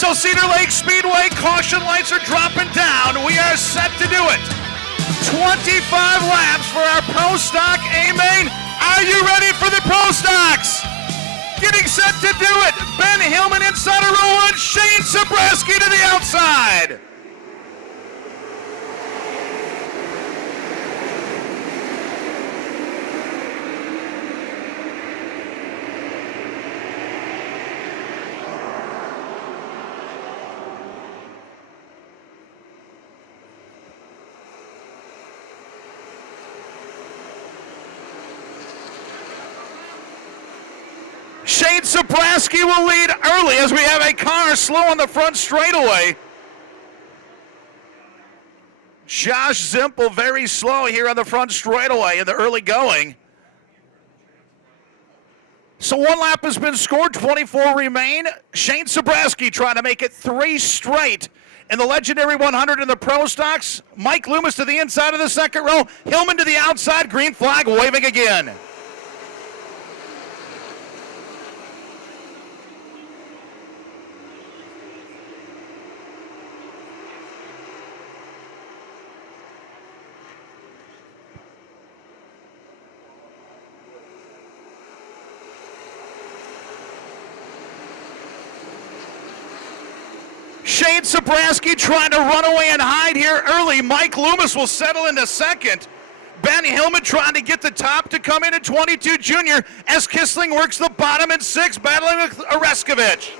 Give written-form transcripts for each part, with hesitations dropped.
So Cedar Lake Speedway, caution lights are dropping down. We are set to do it. 25 laps for our Pro Stock A-Main. Are you ready for the Pro Stocks? Getting set to do it. Ben Hillman inside of row one. Shane Sabraski to the outside. Shane Sabraski will lead early as we have a car slow on the front straightaway. Josh Zimpel very slow here on the front straightaway in the early going. So one lap has been scored, 24 remain. Shane Sabraski trying to make it 3 straight in the legendary 100 in the Pro Stocks. Mike Loomis to the inside of the second row. Hillman to the outside, green flag waving again. Shane Sabraski trying to run away and hide here early. Mike Loomis will settle into second. Ben Hillman trying to get the top to come in at 22 junior as Kissling works the bottom in 6, battling with Oreskovich.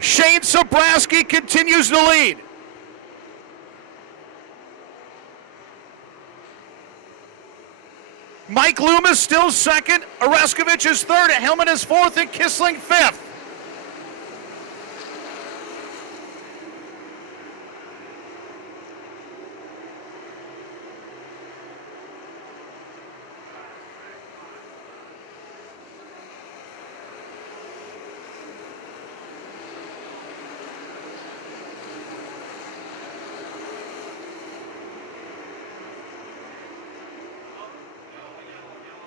Shane Sabraski continues to lead. Mike Loomis still second. Oreskovich is third. Hillman is fourth and Kissling fifth.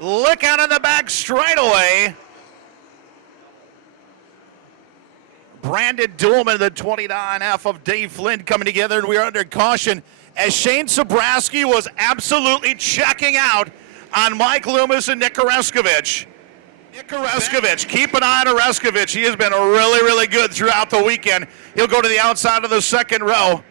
Look out in the back straightaway. Brandon Duhlman, the 29F of Dave Flynn coming together, and we are under caution as Shane Sabraski was absolutely checking out on Mike Loomis and Nick Oreskovich. Nick Oreskovich, keep an eye on Oreskovich. He has been really, really good throughout the weekend. He'll go to the outside of the second row.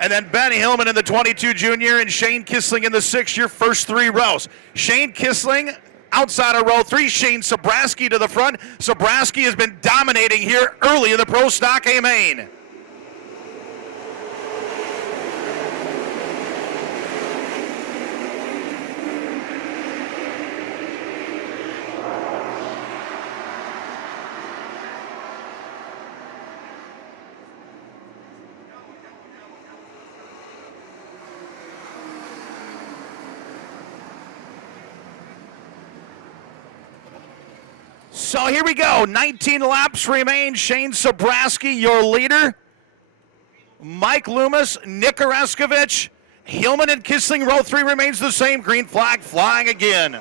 And then Ben Hillman in the 22 junior and Shane Kissling in the 6, your first 3 rows. Shane Kissling outside of row 3, Shane Sabraski to the front. Sabraski has been dominating here early in the Pro Stock A-Main. So here we go. 19 laps remain. Shane Sabraski, your leader. Mike Loomis, Nick Oreskovich, Hillman and Kissling. Row 3 remains the same. Green flag flying again.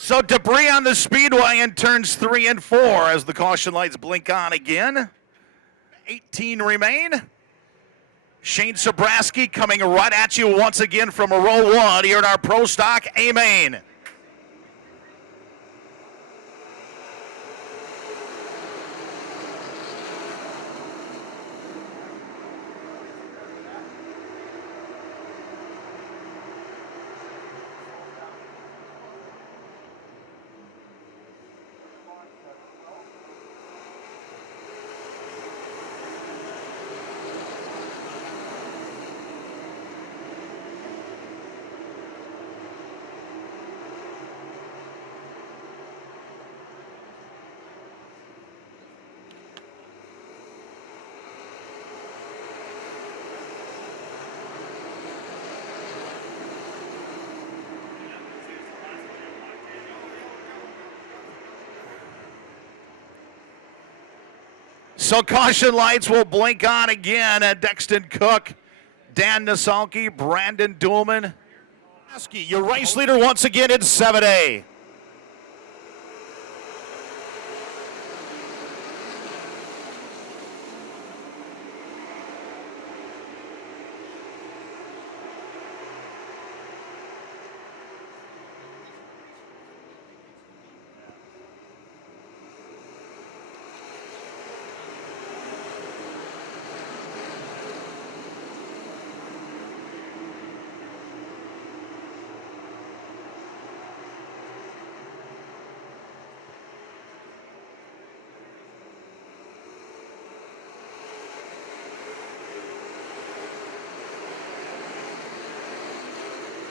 So debris on the speedway in turns 3 and 4 as the caution lights blink on again. 18 remain. Shane Sabraski coming right at you once again from row 1 here in our Pro Stock A-Main. So caution lights will blink on again at Dexton Cook, Dan Nasalki, Brandon Duhlman. Your race leader once again in 7A.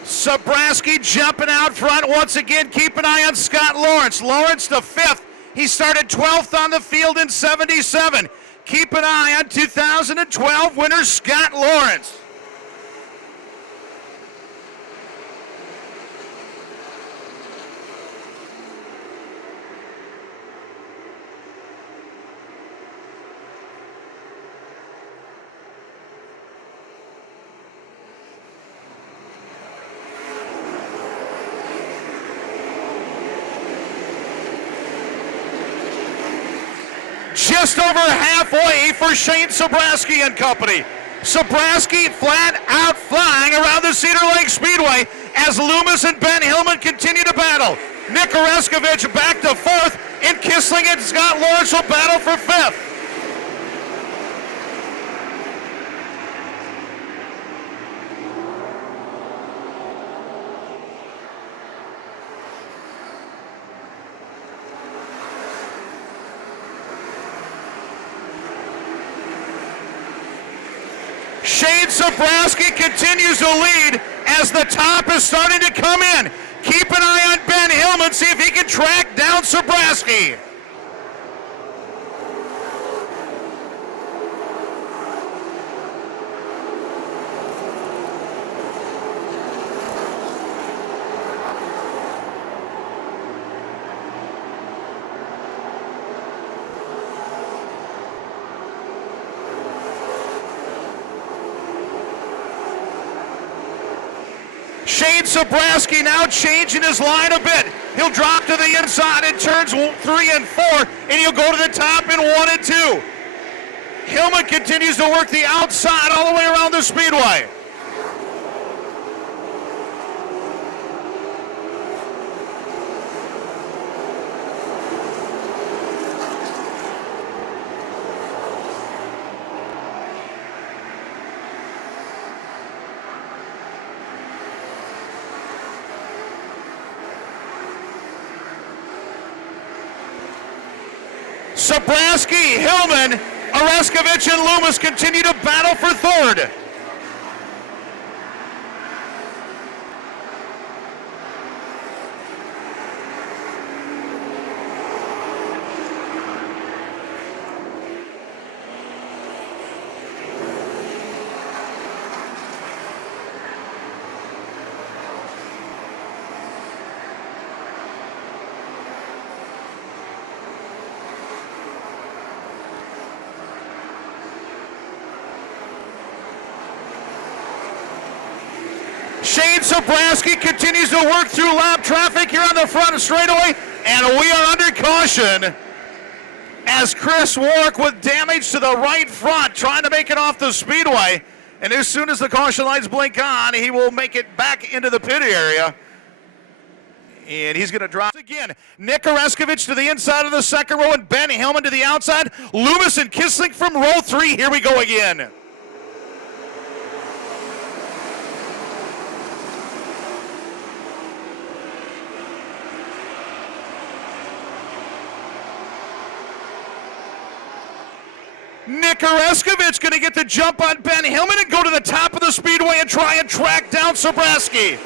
Sobraski jumping out front once again. Keep an eye on Scott Lawrence. Lawrence the 5th. He started 12th on the field in 77. Keep an eye on 2012 winner Scott Lawrence. Just over halfway for Shane Sobraski and company. Sobraski flat out flying around the Cedar Lake Speedway as Loomis and Ben Hillman continue to battle. Nick Oreskovich back to 4th, and Kissling and Scott Lawrence will battle for 5th. Shane Sobraski continues to lead as the top is starting to come in. Keep an eye on Ben Hillman, see if he can track down Sobraski. Shane Sobraski now changing his line a bit. He'll drop to the inside in turns 3 and 4, and he'll go to the top in 1 and 2. Hillman continues to work the outside all the way around the Speedway. Sobraski, Hillman, Oreskovich, and Loomis continue to battle for 3rd. Shane Sobraski continues to work through lap traffic here on the front straightaway, and we are under caution as Chris Warwick with damage to the right front trying to make it off the Speedway. And as soon as the caution lights blink on, he will make it back into the pit area. And he's going to drop again. Nick Oreskovich to the inside of the second row and Ben Hillman to the outside. Loomis and Kissling from row 3. Here we go again. Nick Oreskovich going to get the jump on Ben Hillman and go to the top of the Speedway and try and track down Sobraski.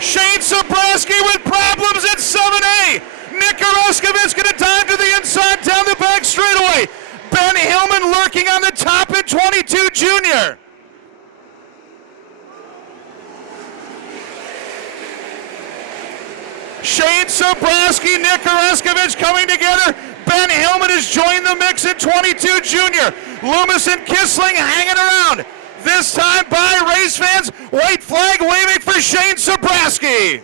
Shane Sobraski with problems at 7A. Nick Oreskovich going to dive to the inside down the back straightaway. Ben Hillman lurking on the top at 22 junior. Shane Sobrowski, Nick Oreskovich coming together. Ben Hillman has joined the mix at 22 junior. Loomis and Kissling hanging around. This time by race fans, white flag waving for Shane Sobrowski.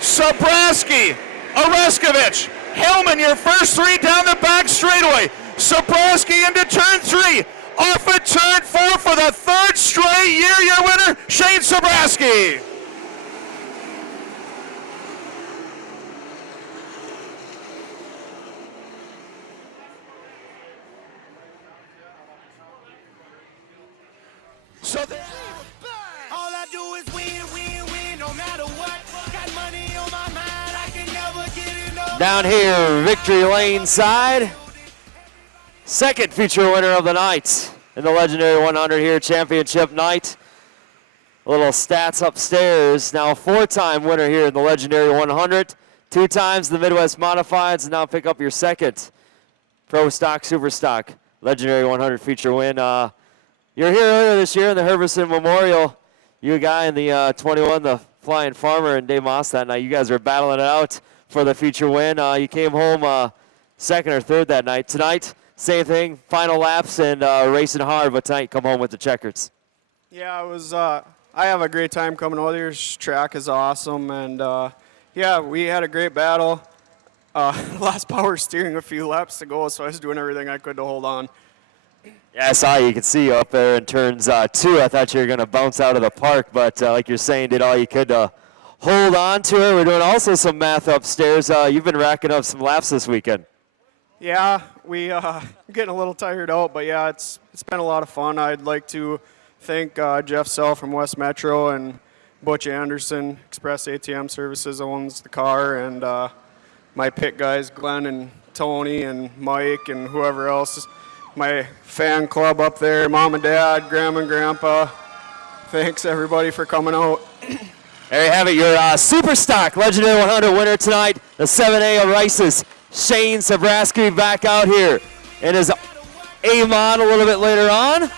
Sobrowski, Oreskovich, Hillman, your first three down the back straightaway. Sobrowski into turn three. Off at turn four for the third straight year, your winner, Shane Sobrowski. So all I do is win, win, win, no matter what. Got money on my mind, I can never get enough. Down here, victory lane side. Second feature winner of the night in the Legendary 100 here, championship night. A little stats upstairs. Now a four-time winner here in the Legendary 100. 2 times the Midwest Modifieds, and now pick up your second Pro Stock, Super Stock Legendary 100 feature win. You're here earlier this year in the Herberson Memorial. You guy in the 21, the Flying Farmer, and Dave Moss that night. You guys were battling it out for the feature win. You came home second or third that night. Tonight, same thing, final laps and racing hard, but tonight come home with the checkers. Yeah, it was. I have a great time coming over here. This track is awesome, and yeah, we had a great battle. Lost power steering a few laps to go, so I was doing everything I could to hold on. Yeah, I saw you. You could see you up there in turns 2. I thought you were going to bounce out of the park, but like you're saying, did all you could to hold on to it. We're doing also some math upstairs. You've been racking up some laps this weekend. Yeah, we getting a little tired out, but yeah, it's been a lot of fun. I'd like to thank Jeff Sell from West Metro and Butch Anderson, Express ATM Services, owns the car, and my pit guys, Glenn and Tony and Mike and whoever else. My fan club up there, Mom and Dad, Grandma and Grandpa. Thanks, everybody, for coming out. There you have it, your Super Stock Legendary 100 winner tonight, the 7A of Rice's Shane Sobrowski back out here in his A-Mod a little bit later on.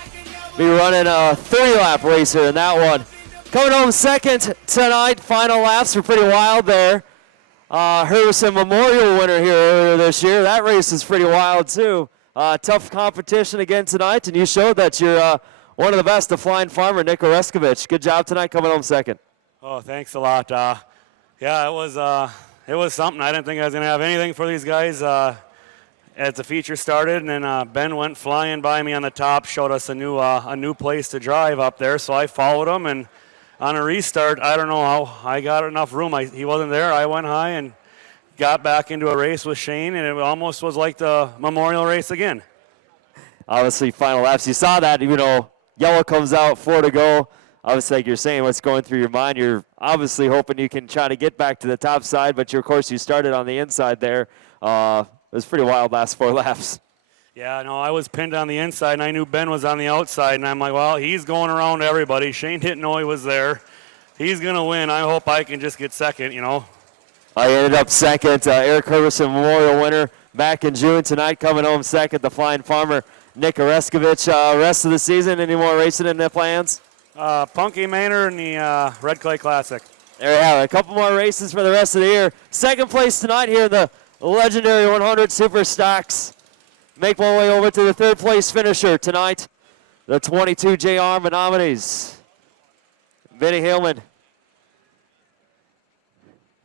Be running a 30-lap race here in that one. Coming home second tonight, final laps were pretty wild there. Herberson Memorial winner here earlier this year. That race is pretty wild too. Tough competition again tonight, and you showed that you're one of the best, the Flying Farmer, Nick Oreskovich. Good job tonight coming home second. Oh, thanks a lot. Yeah, it was something. I didn't think I was going to have anything for these guys as the feature started, and then Ben went flying by me on the top, showed us a new place to drive up there, so I followed him, and on a restart, I don't know how I got enough room. He wasn't there. I went high and got back into a race with Shane, and it almost was like the Memorial race again. Obviously, final laps. You saw that, yellow comes out, 4 to go. Obviously, like you're saying, what's going through your mind, you're obviously hoping you can try to get back to the top side, but of course you started on the inside there. It was pretty wild last 4 laps. Yeah, no, I was pinned on the inside, and I knew Ben was on the outside, and I'm like, well, he's going around everybody. Shane didn't know he was there. He's going to win. I hope I can just get second, I ended up second. Eric Herberson Memorial winner back in June. Tonight coming home second, the Flying Farmer, Nick Oreskovich. Rest of the season, any more racing in the plans? Punky Manor and the Red Clay Classic. There you have it. A couple more races for the rest of the year. Second place tonight here in the Legendary 100 Super Stocks. Make my way over to the third place finisher tonight. The 22 JR Menominees. Vinny Hillman.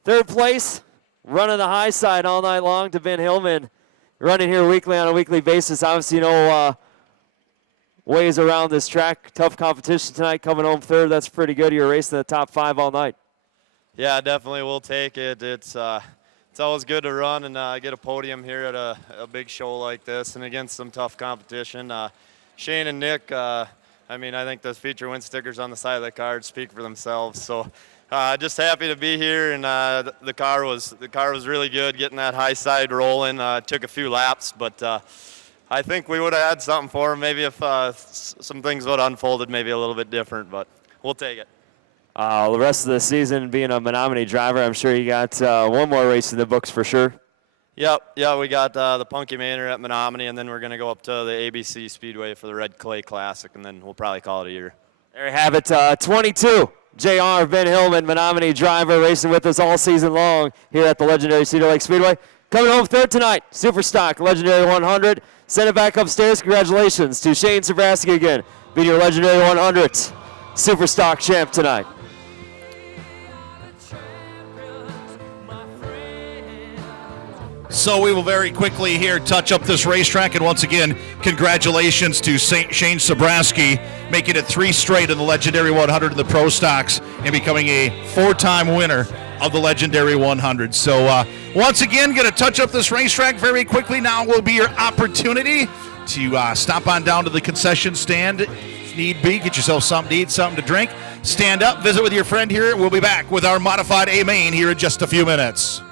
Third place, running the high side all night long to Ben Hillman. Running here weekly on a weekly basis. Obviously, ways around this track. Tough competition tonight. Coming home third, that's pretty good. You're racing the top 5 all night. Yeah, definitely we'll take it. It's always good to run and get a podium here at a big show like this and against some tough competition. Shane and Nick, I think those feature win stickers on the side of the card speak for themselves. So just happy to be here, and the car was really good, getting that high side rolling. Took a few laps, but I think we would have had something for them. Maybe if some things would have unfolded maybe a little bit different, but we'll take it. The rest of the season, being a Menominee driver, I'm sure you got one more race in the books for sure. Yep, we got the Punky Manor at Menominee, and then we're going to go up to the ABC Speedway for the Red Clay Classic, and then we'll probably call it a year. There you have it, 22. JR, Ben Hillman, Menominee driver, racing with us all season long here at the legendary Cedar Lake Speedway. Coming home third tonight, Superstock, legendary 100. Send it back upstairs. Congratulations to Shane Sabraski again, being your legendary 100 Superstock champ tonight. So we will very quickly here touch up this racetrack, and once again, congratulations to Shane Sabraski, making it 3 straight in the Legendary 100 in the Pro Stocks and becoming a 4-time winner of the Legendary 100. So once again, going to touch up this racetrack very quickly. Now will be your opportunity to stop on down to the concession stand if need be. Get yourself something to eat, something to drink. Stand up, visit with your friend here. We'll be back with our modified A main here in just a few minutes.